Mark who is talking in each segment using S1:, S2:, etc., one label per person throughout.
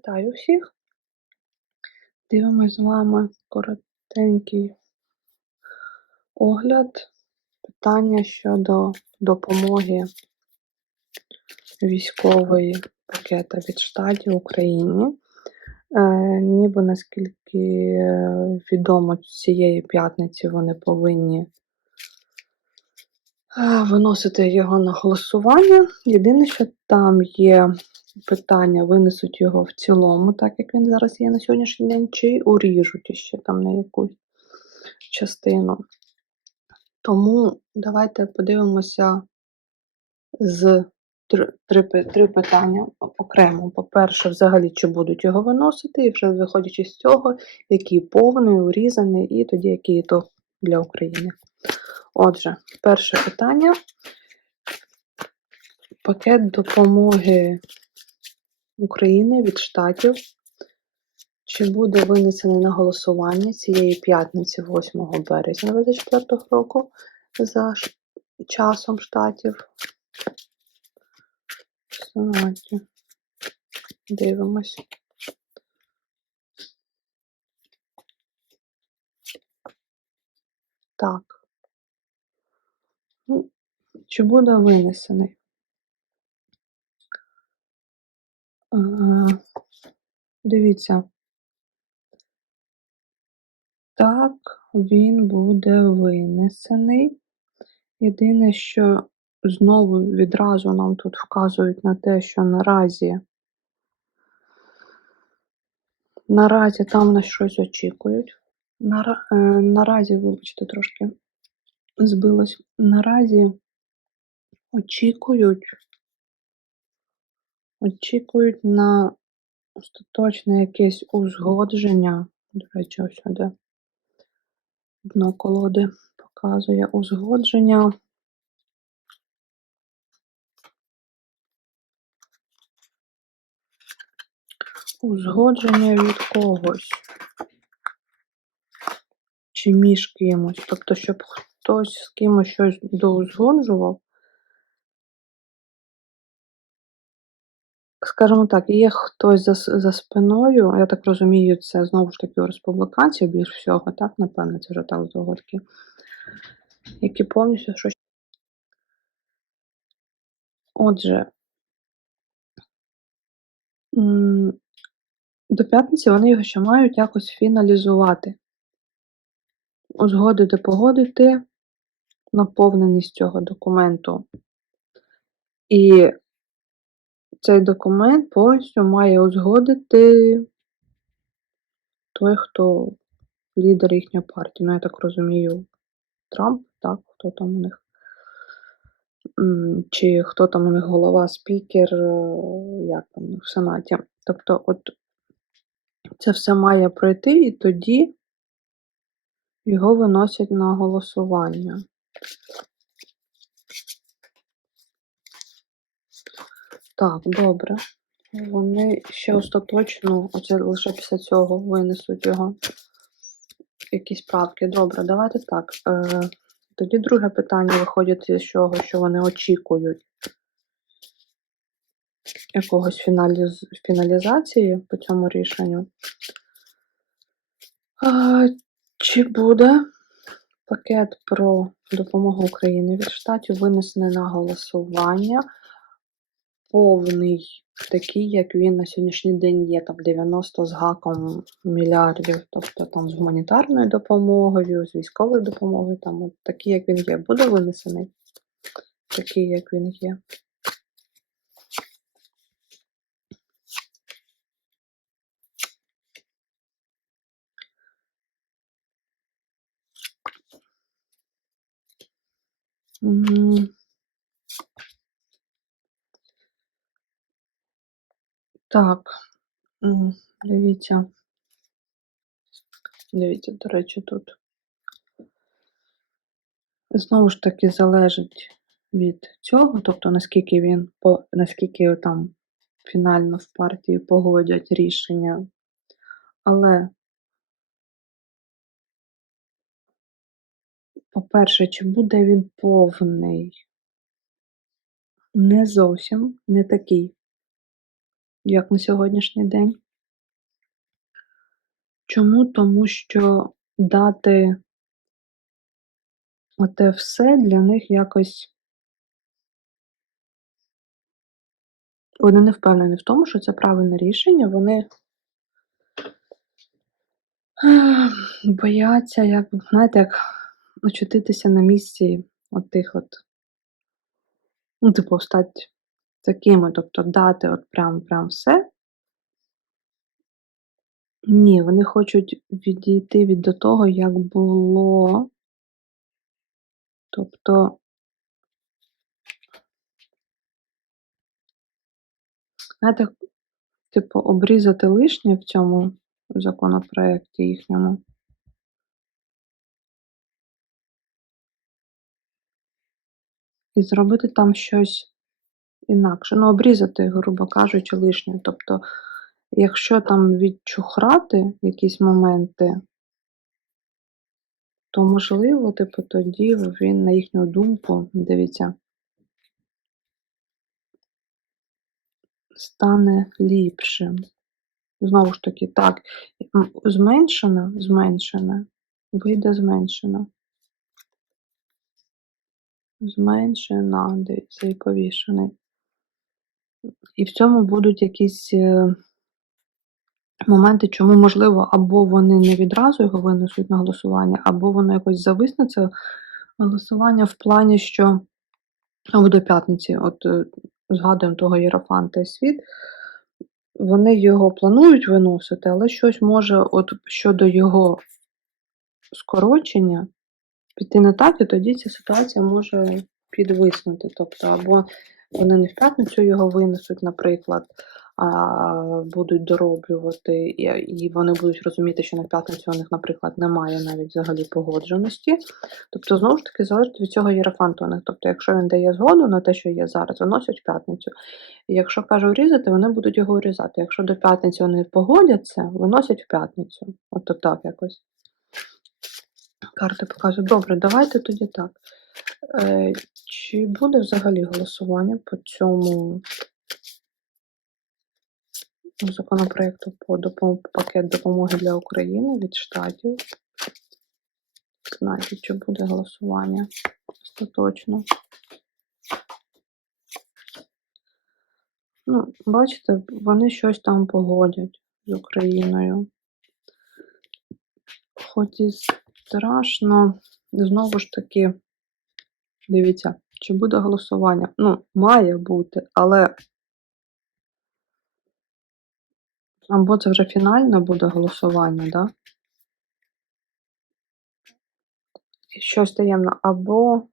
S1: Вітаю всіх! Дивимось з вами коротенький огляд питання щодо допомоги військової пакета від штатів Україні. Е, ніби наскільки відомо, цієї п'ятниці вони повинні е, виносити його на голосування. Єдине, що там є питання, винесуть його в цілому, так як він зараз є на сьогоднішній день, чи уріжуть ще там на якусь частину. Тому давайте подивимося з три, три, питання окремо. По-перше, взагалі, чи будуть його виносити, і вже виходячи з цього, який повний, урізаний, і тоді який то для України. Отже, перше питання. Пакет допомоги України від штатів. Чи буде винесений на голосування цієї п'ятниці, 8 березня 2024 року, за часом штатів? Давайте дивимось. Так. Чи буде винесений? Дивіться. Так, він буде винесений. Єдине, що знову відразу нам тут вказують на те, що наразі наразі там на щось очікують. Е, наразі, вибачте, трошки збилось. Наразі очікують, очікують на остаточне якесь узгодження. До речі, ось сюди дно колоди показує узгодження. Узгодження від когось. Чи між кимось. Тобто, щоб хтось з кимось щось доузгоджував, Скажімо так, є хтось за за спиною, я так розумію, це знову ж таки у республіканців більш всього, так, напевно, це вже так здогадки, які повністю щось. Отже, до п'ятниці вони його ще мають якось фіналізувати, узгодити, погодити наповненість цього документу. І цей документ повністю має узгодити той, хто лідер їхньої партії. Ну, я так розумію, Трамп, так, хто там у них. Чи хто там у них голова, спікер, е, як там в Сенаті. Тобто, от це все має пройти, і тоді його виносять на голосування. Так, добре. Вони ще остаточно, оце лише після цього винесуть його. Якісь правки. Добре, давайте так. Е, Тоді друге питання виходить з чого, що вони очікують якогось фіналіз... фіналізації по цьому рішенню. А, Чи буде пакет про допомогу Україні від штатів винесений на голосування? Повний, такий, як він на сьогоднішній день є, там 90 з гаком мільярдів, тобто там з гуманітарною допомогою, з військовою допомогою, там от такий, як він є, буде винесений. Такий, як він є. Mm. Так, дивіться. Дивіться, до речі, тут. Знову ж таки, залежить від цього, тобто наскільки він, наскільки там фінально в партії погодять рішення. Але, по-перше, чи буде він повний? Не зовсім не такий як на сьогоднішній день. Чому? Тому що дати оте все для них якось вони не впевнені в тому, що це правильне рішення. Вони бояться, як, знаєте, як очутитися на місці от тих от, ну, типу, стати такими, тобто дати от прям прям все. Ні, вони хочуть відійти від до того, як було. Тобто знаєте, типу, обрізати лишнє в цьому законопроекті їхньому. І зробити там щось інакше. Ну, обрізати, грубо кажучи, лишнє. Тобто, якщо там відчухрати якісь моменти, то можливо, типу, тоді він, на їхню думку, дивіться, стане ліпшим. Знову ж таки, так, зменшена, зменшена, вийде зменшена. Зменшена, дивіться, і повішений. І в цьому будуть якісь е, моменти, чому, можливо, або вони не відразу його винесуть на голосування, або воно якось зависне це голосування в плані, що або до п'ятниці, от е, згадуємо того Єрофанта і світ, вони його планують виносити, але щось може, от щодо його скорочення, піти не так, і тоді ця ситуація може підвиснути. Тобто, або вони не в п'ятницю його винесуть, наприклад, а будуть дороблювати, і, вони будуть розуміти, що на п'ятницю у них, наприклад, немає навіть взагалі погодженості. Тобто, знову ж таки, залежить від цього єрофанту у них. Тобто, якщо він дає згоду на те, що є зараз, виносять в п'ятницю. І якщо каже урізати, вони будуть його урізати. Якщо до п'ятниці вони погодяться, виносять в п'ятницю. От так якось. Карти показують. Добре, давайте тоді так. Е, Чи буде взагалі голосування по цьому законопроекту по пакет допомоги для України від штатів? Знаєте, чи буде голосування остаточно? Ну, бачите, вони щось там погодять з Україною. Хоч і страшно, знову ж таки, дивіться, чи буде голосування? Ну, має бути, але або це вже фінальне буде голосування, да? Щось таємно, або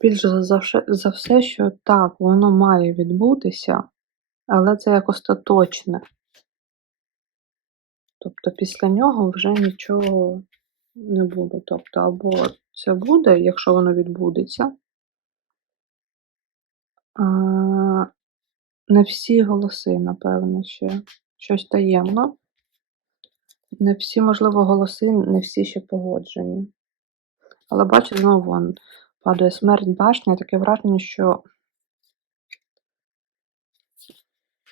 S1: більше за, за все, що так, воно має відбутися, але це як остаточне. Тобто після нього вже нічого не буде. Тобто, або це буде, якщо воно відбудеться. А, не всі голоси, напевно, ще. Щось таємно. Не всі, можливо, голоси, не всі ще погоджені. Але бачу, знову вон падає смерть башня, таке враження, що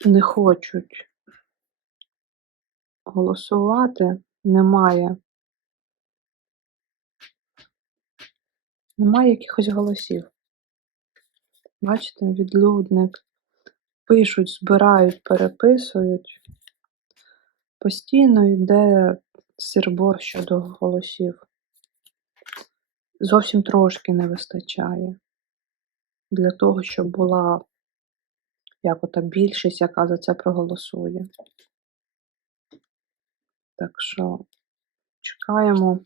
S1: не хочуть голосувати, немає. Немає якихось голосів. Бачите, відлюдник. Пишуть, збирають, переписують. Постійно йде сирбор щодо голосів. Зовсім трошки не вистачає для того, щоб була як ота більшість, яка за це проголосує. Так що чекаємо.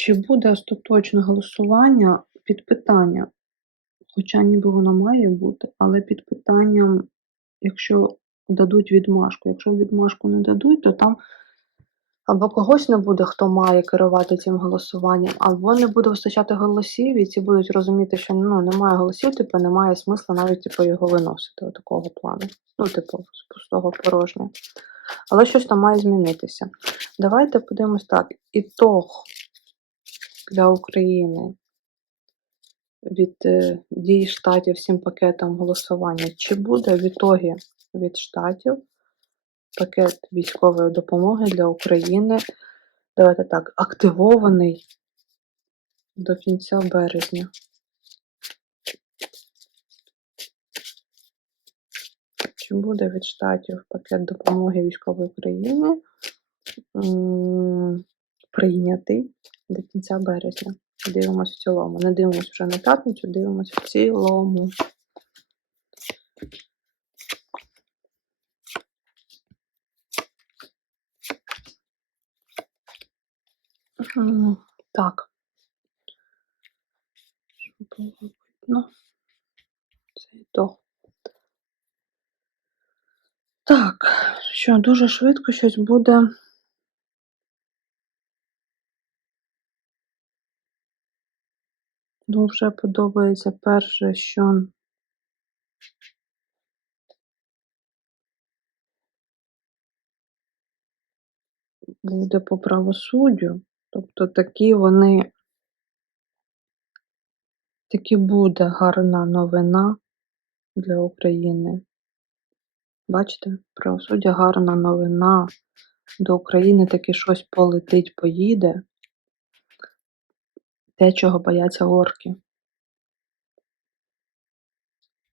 S1: Чи буде остаточне голосування під питання? Хоча ніби воно має бути, але під питанням, якщо дадуть відмашку. Якщо відмашку не дадуть, то там або когось не буде, хто має керувати цим голосуванням, або не буде вистачати голосів, і ці будуть розуміти, що ну, немає голосів, типу, немає смисла навіть типу, його виносити от такого плану. Ну, типу, з пустого порожня. Але щось там має змінитися. Давайте подивимось так. Ітог для України від е, дій штатів всім пакетом голосування. Чи буде в ітогі від штатів пакет військової допомоги для України? Давайте так, активований до кінця березня. Чи буде від штатів пакет допомоги військової України прийнятий до кінця березня? Дивимось в цілому. Не дивимось вже на п'ятницю, дивимось в цілому. Так. Щоб було видно. Це і то. Так, що дуже швидко щось буде. Дуже подобається перше, що буде по правосуддю. Тобто такі вони таки буде гарна новина для України. Бачите, правосуддя гарна новина. До України таки щось полетить, поїде. Те, чого бояться орки.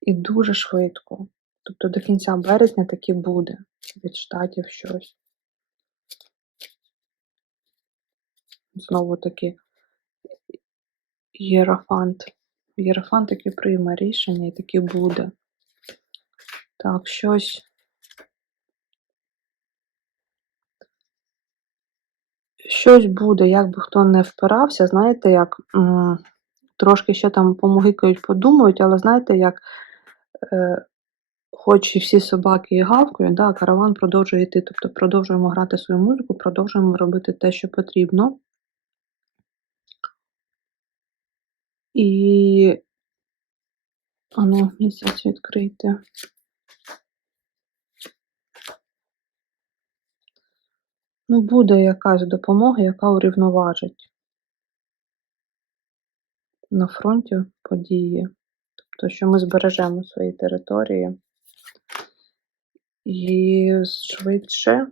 S1: І дуже швидко. Тобто до кінця березня таки буде від штатів щось. Знову таки Єрофант. Єрофант таки прийме рішення і таки буде. Так, щось. Щось буде, як би хто не впирався, знаєте, як трошки ще там помогикають, подумають, але знаєте, як е, хоч і всі собаки і гавкають, да, караван продовжує йти. Тобто продовжуємо грати свою музику, продовжуємо робити те, що потрібно. І ану, місяць відкрити. Ну, буде якась допомога, яка урівноважить на фронті події. Тобто, що ми збережемо свої території і швидше.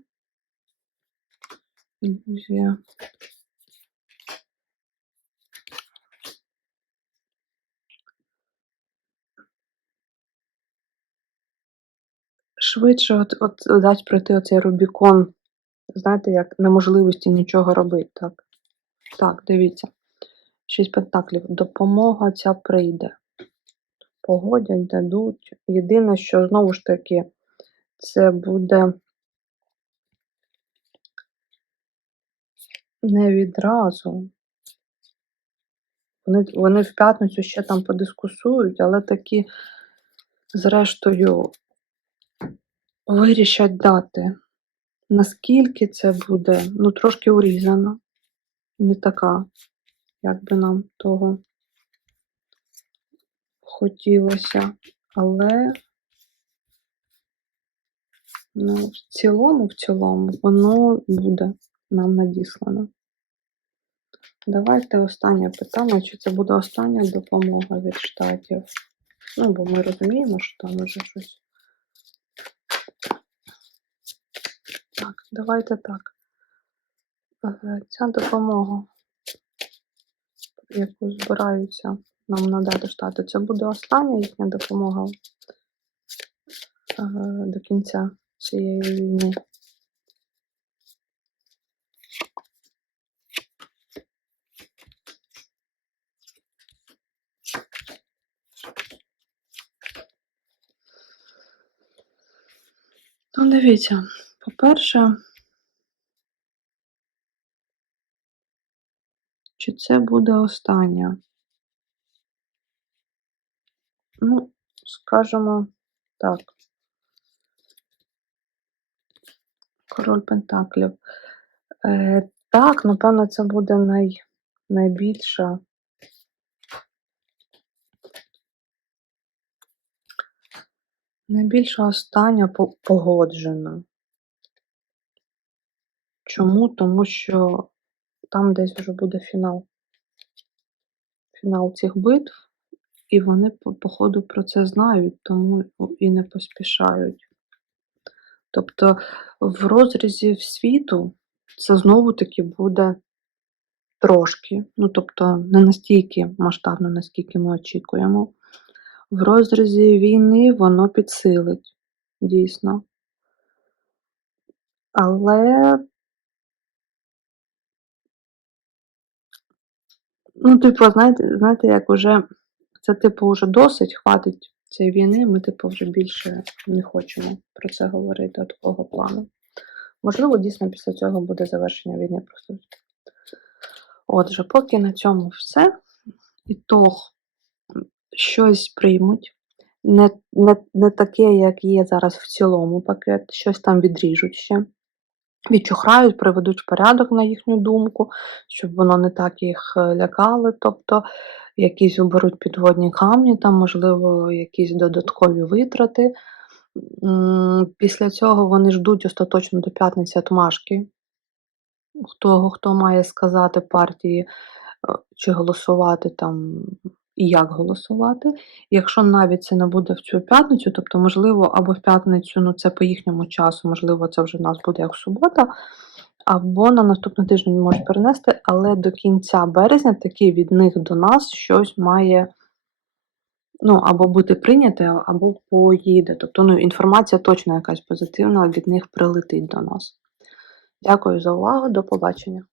S1: Ілюзія. Швидше от, от дасть пройти оцей Рубікон, знаєте, як неможливості нічого робити. Так, так дивіться. Шість пентаклів. Допомога ця прийде. Погодять, дадуть. Єдине, що знову ж таки, це буде не відразу. Вони, вони в п'ятницю ще там подискусують, але таки, зрештою, вирішать дати. Наскільки це буде, ну, трошки урізано. Не така, як би нам того хотілося. Але, ну, в цілому, в цілому, воно буде нам надіслано. Давайте останнє питання, чи це буде остання допомога від штатів. Ну, бо ми розуміємо, що там уже щось. Так, давайте так. Е, Ця допомога, яку збираються нам надати штати, це буде остання їхня допомога е, до кінця цієї війни. Ну, дивіться, по-перше, чи це буде остання? Ну, скажемо так. Король Пентаклів. Е, так, напевно, це буде най, найбільша. Найбільша остання по- погоджена. Чому? Тому що там десь вже буде фінал. Фінал цих битв, І вони, походу, про це знають, тому і не поспішають. Тобто, в розрізі світу це знову таки буде трошки, ну тобто не настільки масштабно, наскільки ми очікуємо. В розрізі війни воно підсилить, дійсно. Але Ну, типу, знаєте, знаєте, як уже це, типу, вже досить, хватить цієї війни, ми, типу, вже більше не хочемо про це говорити такого плану. Можливо, дійсно після цього буде завершення війни просто. Отже, поки на цьому все. Ітог щось приймуть. Не, не, не таке, як є зараз в цілому пакет, щось там відріжуть ще. Відчухрають, приведуть порядок, на їхню думку, щоб воно не так їх е, лякало. Тобто якісь оберуть підводні камні, там, можливо, якісь додаткові витрати. Після цього вони ждуть остаточно до п'ятниці отмашки. Хто, хто має сказати партії, е, чи голосувати там, і як голосувати. Якщо навіть це не буде в цю п'ятницю, тобто, можливо, або в п'ятницю, ну це по їхньому часу, можливо, це вже в нас буде як субота, або на наступний тиждень можуть перенести, але до кінця березня таки від них до нас щось має ну, або бути прийняте, або поїде. Тобто ну, інформація точно якась позитивна від них прилетить до нас. Дякую за увагу, до побачення.